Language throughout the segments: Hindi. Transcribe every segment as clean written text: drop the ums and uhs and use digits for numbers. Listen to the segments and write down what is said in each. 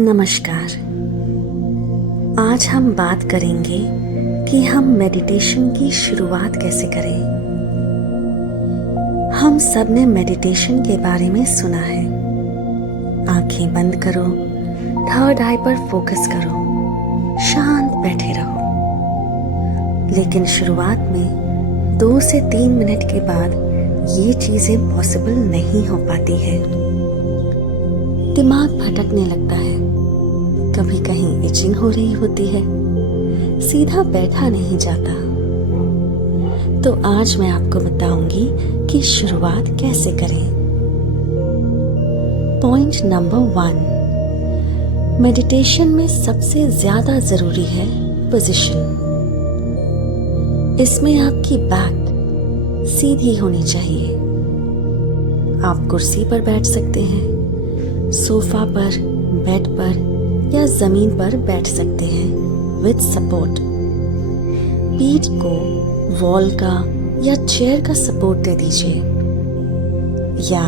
नमस्कार। आज हम बात करेंगे कि हम मेडिटेशन की शुरुआत कैसे करें। हम सब ने मेडिटेशन के बारे में सुना है। आंखें बंद करो, थर्ड आई पर फोकस करो, शांत बैठे रहो। लेकिन शुरुआत में 2 से 3 मिनट के बाद ये चीजें पॉसिबल नहीं हो पाती है। दिमाग भटकने लगता है, कभी कहीं इचिंग हो रही होती है, सीधा बैठा नहीं जाता। तो आज मैं आपको बताऊंगी कि शुरुआत कैसे करें। पॉइंट नंबर 1, मेडिटेशन में सबसे ज्यादा जरूरी है पोजीशन। इसमें आपकी बैक सीधी होनी चाहिए। आप कुर्सी पर बैठ सकते हैं, सोफा पर, बेड पर या जमीन पर बैठ सकते हैं विद सपोर्ट। पीठ को वॉल का या चेयर का सपोर्ट दे दीजिए, या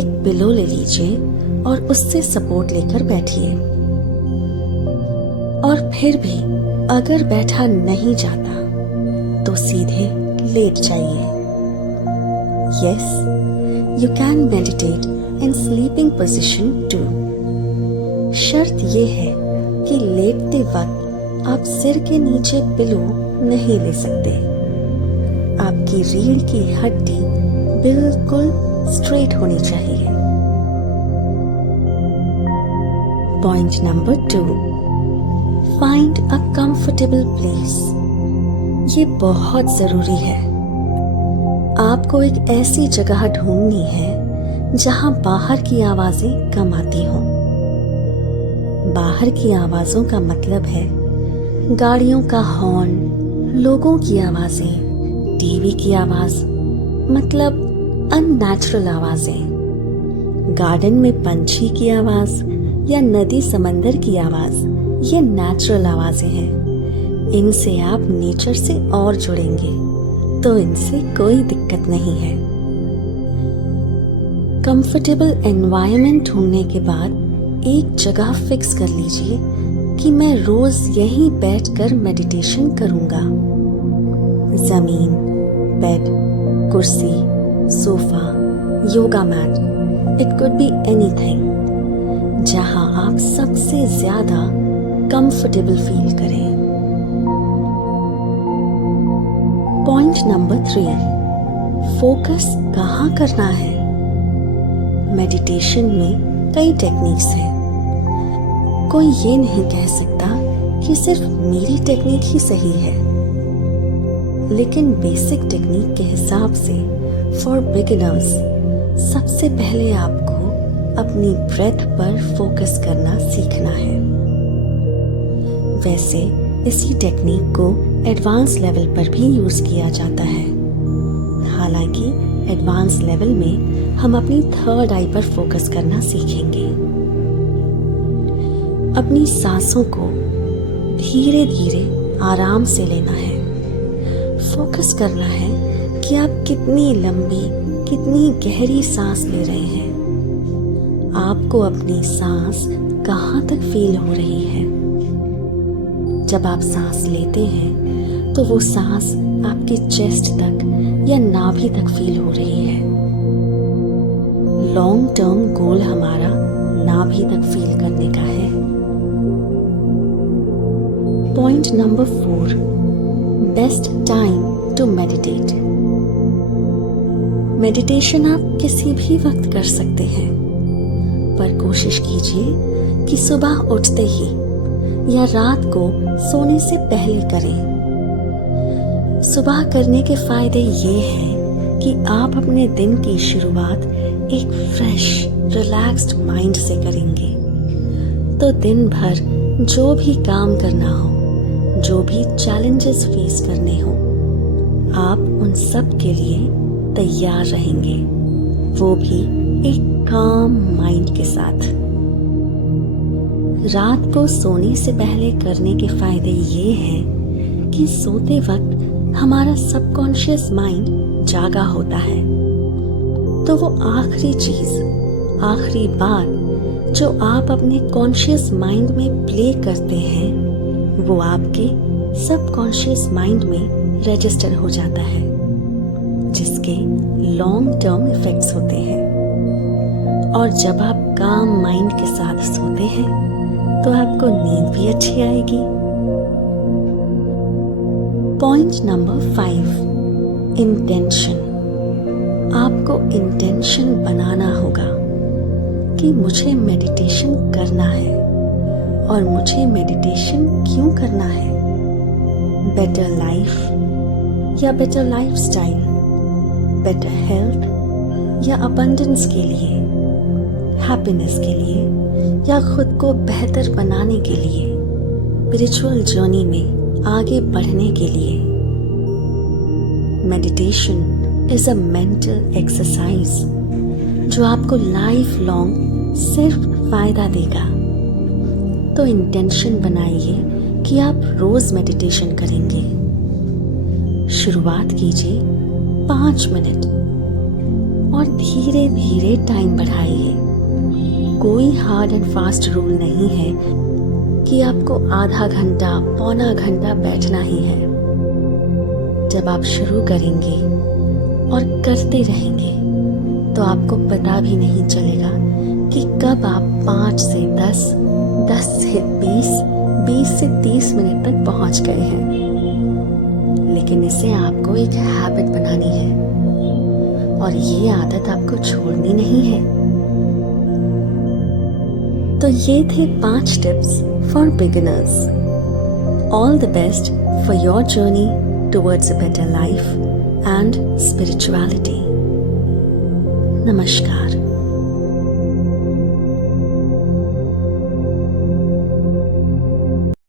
एक पिलो ले लीजिए और उससे सपोर्ट लेकर बैठिए। और फिर भी अगर बैठा नहीं जाता तो सीधे लेट जाइए। Yes, you can meditate in sleeping position too. शर्त यह है कि लेटते वक्त आप सिर के नीचे पिलो नहीं ले सकते। आपकी रीढ़ की हड्डी बिल्कुल स्ट्रेट होनी चाहिए। Point number 2, find a comfortable place. ये बहुत जरूरी है। आपको एक ऐसी जगह ढूंढनी है जहां बाहर की आवाजें कम आती हों। बाहर की आवाजों का मतलब है गाड़ियों का हॉर्न, लोगों की आवाजें, टीवी की आवाज, मतलब अननेचुरल आवाजें। गार्डन में पंछी की आवाज या नदी समंदर की आवाज, ये नेचुरल आवाजें हैं। इनसे आप नेचर से और जुड़ेंगे, तो इनसे कोई दिक्कत नहीं है। कंफर्टेबल एनवायरनमेंट ढूंढने के बाद एक जगह फिक्स कर लीजिए कि मैं रोज यहीं बैठकर मेडिटेशन करूंगा। जमीन, बेड, कुर्सी, sofa, yoga mat, it could be anything, जहां आप सबसे ज्यादा कंफर्टेबल फील करें। पॉइंट नंबर 3, फोकस कहाँ करना है। मेडिटेशन में कई टेक्निक्स हैं। कोई ये नहीं कह सकता कि सिर्फ मेरी टेक्निक ही सही है, लेकिन बेसिक टेक्निक के हिसाब से फॉर बिगिनर्स सबसे पहले आपको अपनी ब्रेथ पर फोकस करना सीखना है। वैसे इसी टेक्निक को एडवांस लेवल पर भी यूज किया जाता है। हालांकि एडवांस लेवल में हम अपनी थर्ड आई पर फोकस करना सीखेंगे। अपनी सांसों को धीरे धीरे आराम से लेना है। फोकस करना है कि आप कितनी लंबी, कितनी गहरी सांस ले रहे हैं। आपको अपनी सांस कहाँ तक फील हो रही है। जब आप सांस लेते हैं तो वो सांस आपके चेस्ट तक या नाभि तक फील हो रही है। लॉन्ग टर्म गोल हमारा नाभि तक फील करने का है। Point number 4, best time to meditate. Meditation आप किसी भी वक्त कर सकते हैं, पर कोशिश कीजिए कि सुबह उठते ही या रात को सोने से पहले करें। सुबह करने के फायदे ये हैं कि आप अपने दिन की शुरुआत एक फ्रेश, रिलैक्स्ड माइंड से करेंगे। तो दिन भर जो भी काम करना हो, जो भी चैलेंजेस फेस करने हो, आप उन सब के लिए तैयार रहेंगे, वो भी एक काम माइंड के साथ। रात को सोने से पहले करने के फायदे ये हैं कि सोते वक्त हमारा सबकॉन्शियस माइंड जागा होता है, तो वो आखिरी चीज, आखिरी बात जो आप अपने कॉन्शियस माइंड में प्ले करते हैं वो आपके सबकॉन्शियस माइंड में रजिस्टर हो जाता है, जिसके लॉन्ग टर्म इफेक्ट्स होते हैं। और जब आप काम माइंड के साथ सोते हैं तो आपको नींद भी अच्छी आएगी। Point number 5, intention. आपको इंटेंशन बनाना होगा कि मुझे मेडिटेशन करना है, और मुझे मेडिटेशन क्यों करना है? बेटर लाइफ या बेटर लाइफस्टाइल, बेटर हेल्थ या अबंडेंस के लिए, हैप्पीनेस के लिए या खुद को बेहतर बनाने के लिए, स्पिरिचुअल जर्नी में आगे बढ़ने के लिए। Meditation is a mental exercise जो आपको लाइफ लॉन्ग सिर्फ फायदा देगा। तो इंटेंशन बनाइए कि आप रोज मेडिटेशन करेंगे। शुरुआत कीजिए 5 मिनट और धीरे धीरे टाइम बढ़ाइए। कोई हार्ड एंड फास्ट रूल नहीं है कि आपको आधा घंटा, पौना घंटा बैठना ही है। जब आप शुरू करेंगे और करते रहेंगे तो आपको पता भी नहीं चलेगा कि कब आप 5 से 10, 10 से 20, 20 से 30 मिनट तक पहुंच गए हैं। लेकिन इसे आपको एक हैबिट बनानी है और ये आदत आपको छोड़नी नहीं है। तो ये थे 5 tips for beginners. All the best for your journey towards a better life and spirituality. नमस्कार।